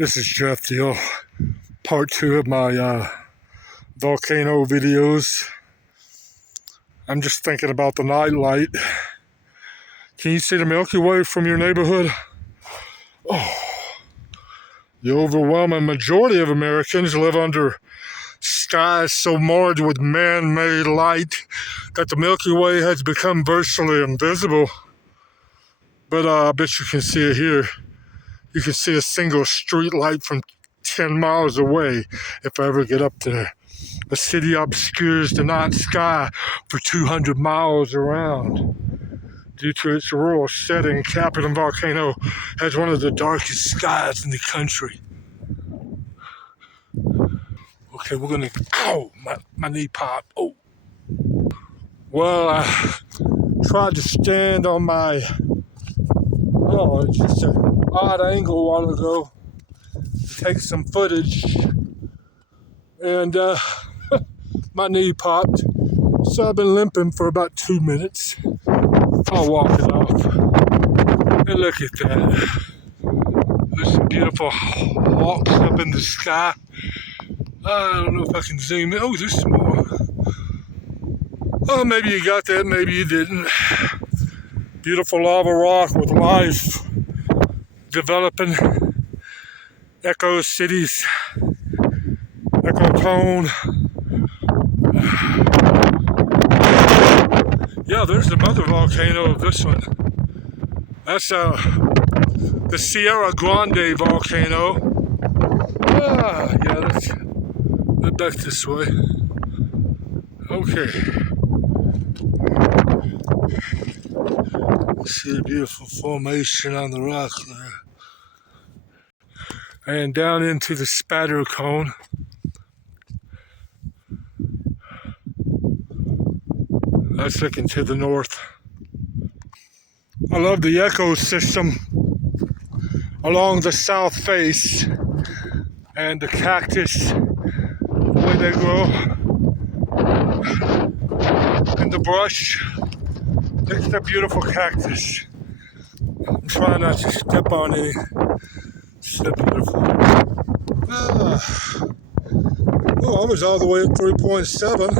This is Jeff Deal, part 2 of my volcano videos. I'm just thinking about the night light. Can you see the Milky Way from your neighborhood? Oh, the overwhelming majority of Americans live under skies so marred with man-made light that the Milky Way has become virtually invisible. But I bet you can see it here. You can see a single street light from 10 miles away if I ever get up there. The city obscures the night sky for 200 miles around. Due to its rural setting, Capulin Volcano has one of the darkest skies in the country. Okay, we're gonna, ow, my knee popped. Oh. Well, I tried to stand on my, it's just an odd angle a while ago to take some footage, and my knee popped, so I've been limping for about 2 minutes. I'll walk it off. And look at that. There's some beautiful hawks up in the sky. I don't know if I can zoom in. Oh, there's some more. Oh, maybe you got that, maybe you didn't. Beautiful lava rock with life developing. Echo cities, echo tone. Yeah, there's the mother volcano of this one. That's the Sierra Grande volcano. Yeah, let's back this way. Okay. See the beautiful formation on the rock there. And down into the spatter cone. That's looking to the north. I love the ecosystem along the south face and the cactus, the way they grow, and the brush. It's a beautiful cactus. I'm trying not to step on any. So beautiful. I was all the way at 3.7.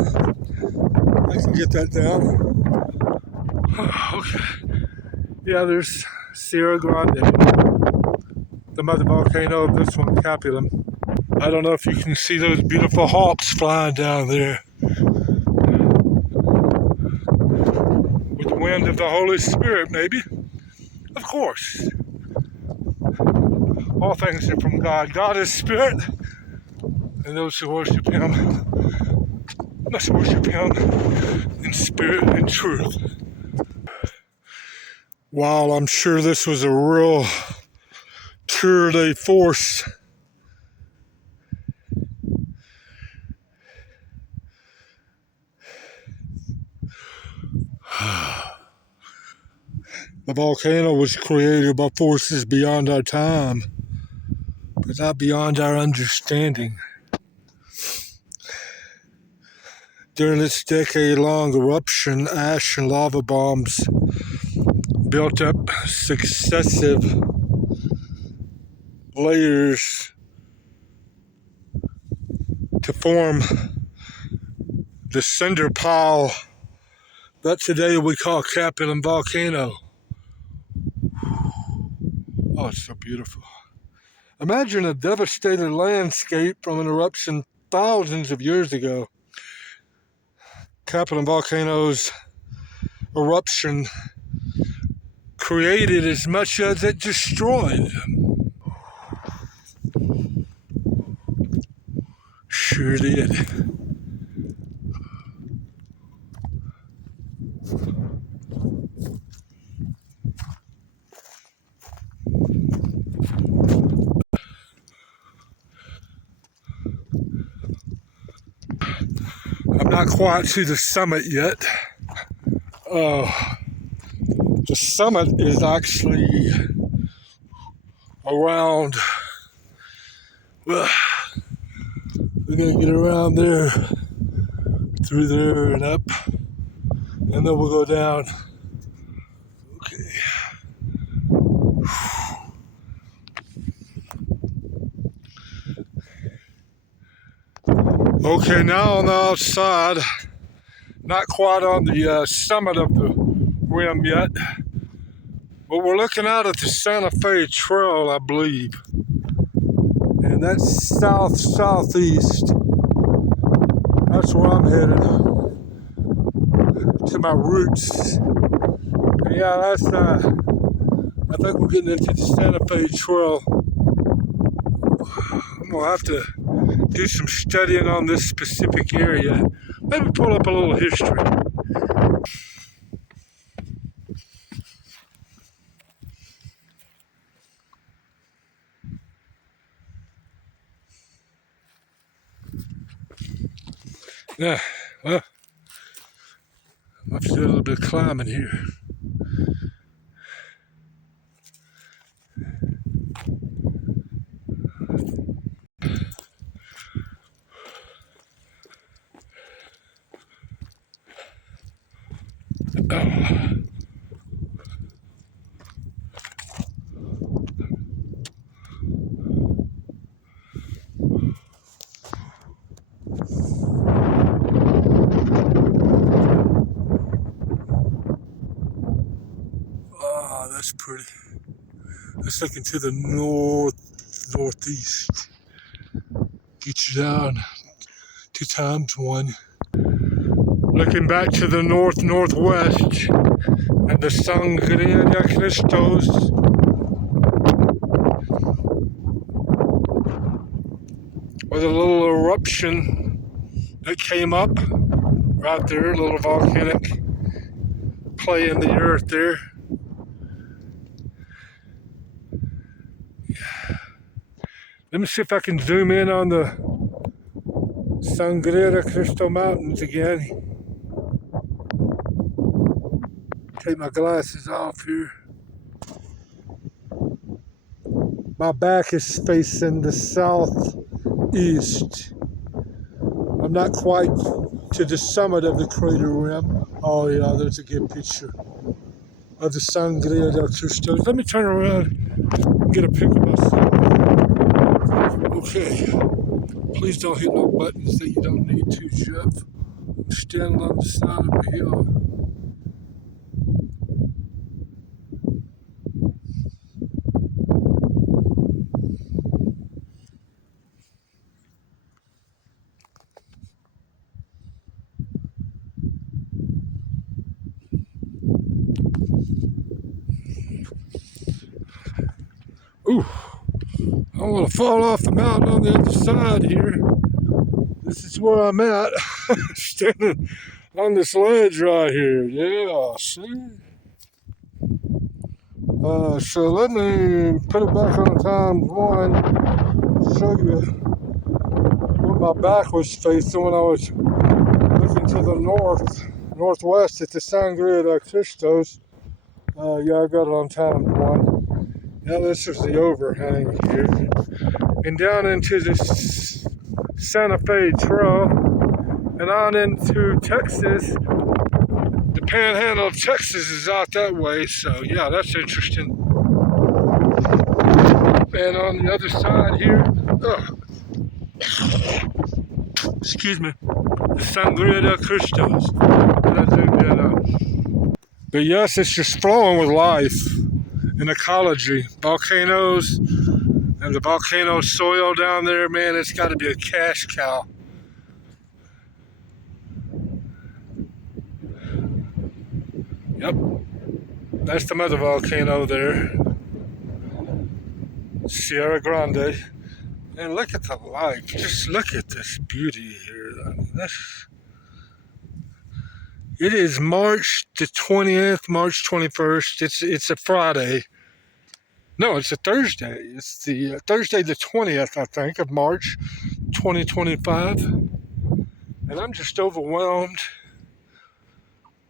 I can get that down. Okay. Yeah, there's Sierra Grande, the mother volcano of this one, Capulin. I don't know if you can see those beautiful hawks flying down there. With the wind of the Holy Spirit, maybe. Of course. All things are from God. God is spirit, and those who worship Him must worship Him in spirit and truth. Wow, I'm sure this was a real tour de force. The volcano was created by forces beyond our time, but not beyond our understanding. During its decade-long eruption, ash and lava bombs built up successive layers to form the cinder pile that today we call Capulin Volcano. Oh, it's so beautiful. Imagine a devastated landscape from an eruption thousands of years ago. Capulin Volcano's eruption created as much as it destroyed. Sure did. I'm not quite to the summit yet. The summit is actually around, we're gonna get around there, through there and up, and then we'll go down. Okay. Okay, now on the outside, not quite on the summit of the rim yet, but we're looking out at the Santa Fe Trail, I believe. And that's south-southeast. That's where I'm headed, to my roots. And yeah, that's, I think we're getting into the Santa Fe Trail. I'm gonna have to do some studying on this specific area. Maybe pull up a little history. Yeah, well, I have to do a little bit of climbing here. Oh, that's pretty. Let's look into the northeast. Get you down 2 times 1. Looking back to the northwest and the Sangre de Cristos. With a little eruption that came up right there, a little volcanic play in the earth there. Let me see if I can zoom in on the Sangre de Cristo Mountains again. Take my glasses off here. My back is facing the southeast. I'm not quite to the summit of the crater rim. Oh yeah, there's a good picture of the Sangre de Cristo. Let me turn around and get a pic of myself. Okay, please don't hit no buttons that you don't need to, Jeff. I'm standing on the side of a hill. Ooh, I want to fall off the mountain on the other side here. This is where I'm at, standing on this ledge right here. Yeah, see? So let me put it back on ×1, show you what my back was facing when I was looking to the northwest at the Sangre de Cristos. Yeah, I got it on ×1. Now this is the overhang here. And down into this Santa Fe Trail and on into Texas. The panhandle of Texas is out that way, so yeah, that's interesting. And on the other side here, excuse me, the Sangre de Cristos. But yes, it's just flowing with life and ecology. Volcanoes and the volcano soil down there, man, it's got to be a cash cow. Yep, that's the mother volcano there, Sierra Grande. And look at the light. Just look at this beauty here. I mean, it is March the 20th, March 21st. It's a Friday. No, it's a Thursday. It's the Thursday the 20th, I think, of March 2025. And I'm just overwhelmed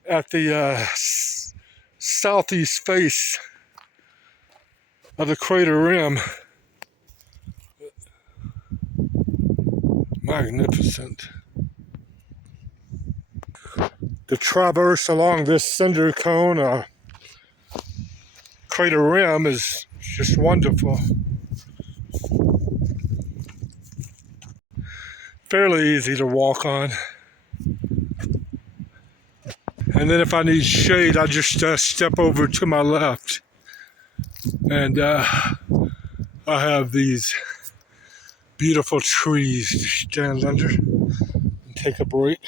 at the southeast face of the crater rim. Magnificent. The traverse along this cinder cone crater rim is just wonderful. fairly easy to walk on. And then if I need shade, I just step over to my left. And I have these beautiful trees to stand under and take a break.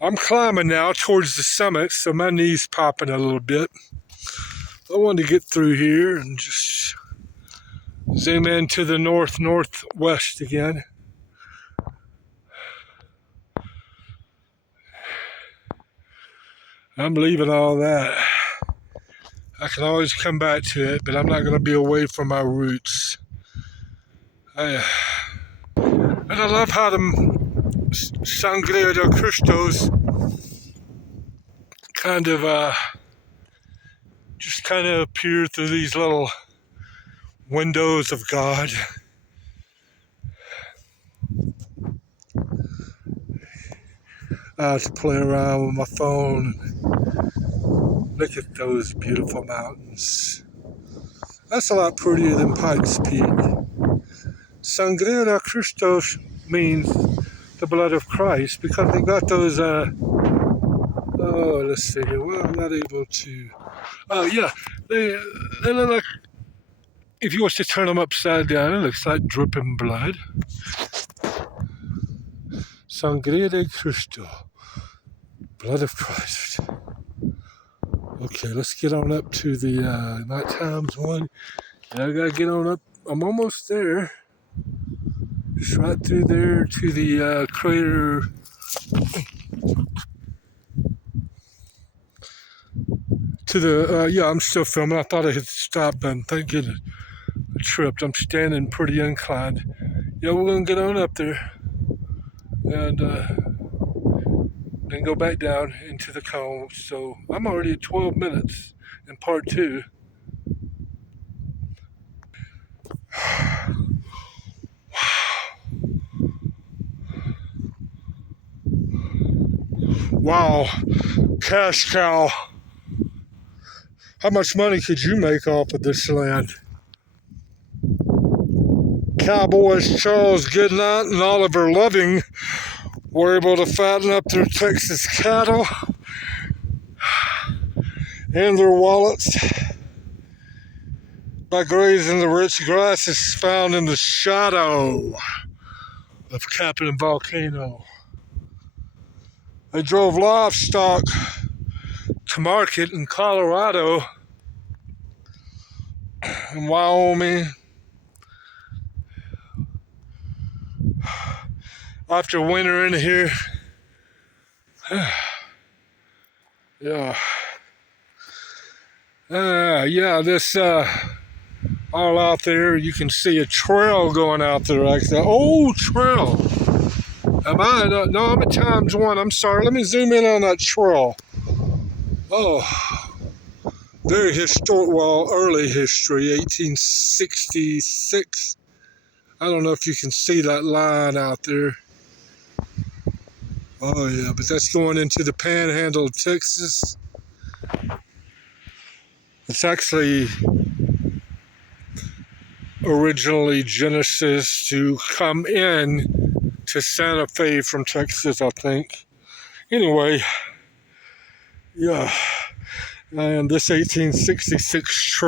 I'm climbing now towards the summit, so my knee's popping a little bit. I wanted to get through here and just zoom into the northwest again. I'm leaving all that. I can always come back to it, but I'm not going to be away from my roots. And I love how the Sangre de Cristos kind of just kind of appear through these little windows of God. I have to play around with my phone. Look at those beautiful mountains. That's a lot prettier than Pikes Peak. Sangre de Cristo means the blood of Christ because they got those, let's see here. Well, I'm not able to, they look like, if you was to turn them upside down, it looks like dripping blood. Sangre de Cristo, blood of Christ. Okay, let's get on up to the night times one. I gotta get on up. I'm almost there. Just right through there to the crater. To the, I'm still filming. I thought I hit the stop button. Thank goodness. I tripped. I'm standing pretty inclined. Yeah, we're gonna get on up there. And then go back down into the cone. So I'm already at 12 minutes in part 2. Wow, cash cow. How much money could you make off of this land? Cowboys Charles Goodnight and Oliver Loving were able to fatten up their Texas cattle and their wallets by grazing the rich grasses found in the shadow of Captain Volcano. They drove livestock to market in Colorado and Wyoming. After winter in here, this all out there, you can see a trail going out there, like the old trail. No, I'm at times one. I'm sorry. Let me zoom in on that trail. Oh, very historic, well, early history, 1866. I don't know if you can see that line out there. Oh, yeah, but that's going into the panhandle of Texas. It's actually originally Genesis to come in to Santa Fe from Texas, I think. Anyway, yeah, and this 1866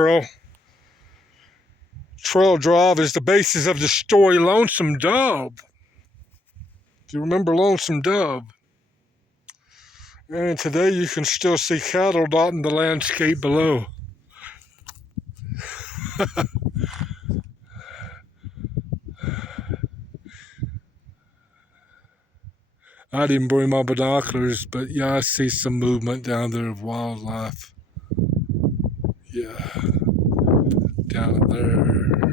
trail drive is the basis of the story Lonesome Dove. Do you remember Lonesome Dove? And today you can still see cattle dotting the landscape below. I didn't bring my binoculars, but yeah, I see some movement down there of wildlife. Yeah, down there.